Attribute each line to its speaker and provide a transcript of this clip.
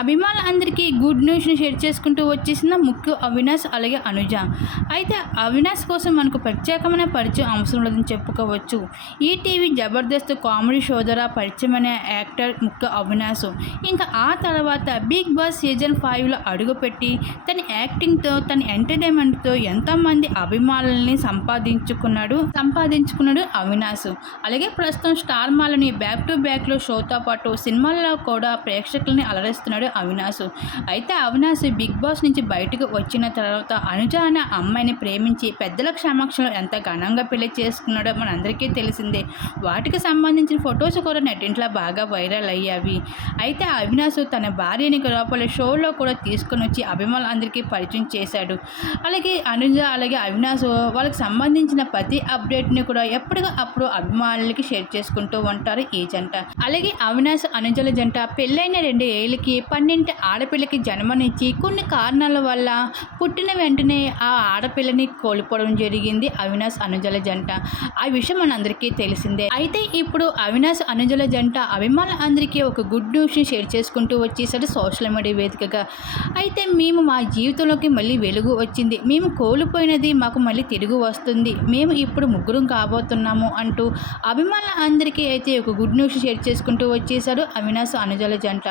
Speaker 1: అభిమానులందరికీ గుడ్ న్యూస్ని షేర్ చేసుకుంటూ వచ్చేసిన ముఖ్య అవినాష్ అలాగే అనుజ. అయితే అవినాష్ కోసం మనకు ప్రత్యేకమైన పరిచయం అవసరం లేదని చెప్పుకోవచ్చు. ఈ టీవీ జబర్దస్త్ కామెడీ షో ద్వారా పరిచయమైన యాక్టర్ ముఖ్య అవినాష్. ఇంకా ఆ తర్వాత బిగ్ బాస్ సీజన్ ఫైవ్లో అడుగుపెట్టి తన యాక్టింగ్తో తన ఎంటర్టైన్మెంట్తో ఎంతోమంది అభిమానుల్ని సంపాదించుకున్నాడు సంపాదించుకున్నాడు అవినాష్. అలాగే ప్రస్తుతం స్టార్ మాలని బ్యాక్ టు బ్యాక్లో షోతో పాటు సినిమాల్లో కూడా ప్రేక్షకుల్ని అలరిస్తున్నాడు అవినాష్ అయితే అవినాష్ బిగ్ బాస్ నుంచి బయటకు వచ్చిన తర్వాత అనుజ అనే అమ్మాయిని ప్రేమించి పెద్దల సమక్షంలో ఎంత ఘనంగా పెళ్ళి చేసుకున్నాడో మనందరికీ తెలిసిందే. వాటికి సంబంధించిన ఫొటోస్ కూడా నెట్టింట్లో బాగా వైరల్ అయ్యావి అయితే అవినాష్ తన భార్యని లోపల షోలో కూడా తీసుకొని వచ్చి అభిమానులందరికీ పరిచయం చేశాడు. అలాగే అనుజ అలాగే అవినాష్ వాళ్ళకి సంబంధించిన ప్రతి అప్డేట్ని కూడా ఎప్పటికప్పుడు అభిమానులకి షేర్ చేసుకుంటూ ఉంటారు ఈ జంట. అలాగే అవినాష్ అనుజల జంట పెళ్ళైన రెండు ఏళ్ళకి పన్నెండు ఆడపిల్లకి జన్మనిచ్చి కొన్ని కారణాల వల్ల పుట్టిన వెంటనే ఆ ఆడపిల్లని కోల్పోవడం జరిగింది అవినాష్ అనుజల జంట. ఆ విషయం మనందరికీ తెలిసిందే. అయితే ఇప్పుడు అవినాష్ అనుజల జంట అభిమానులందరికీ ఒక గుడ్ న్యూస్ని షేర్ చేసుకుంటూ వచ్చేసాడు సోషల్ మీడియా వేదికగా. అయితే మేము మా జీవితంలోకి మళ్ళీ వెలుగు వచ్చింది. మేము కోల్పోయినది మాకు మళ్ళీ తిరిగి వస్తుంది. మేము ఇప్పుడు ముగ్గురం కాబోతున్నాము అంటూ అభిమానుల అందరికీ అయితే ఒక గుడ్ న్యూస్ షేర్ చేసుకుంటూ వచ్చేసాడు అవినాష్ అనుజల జంట.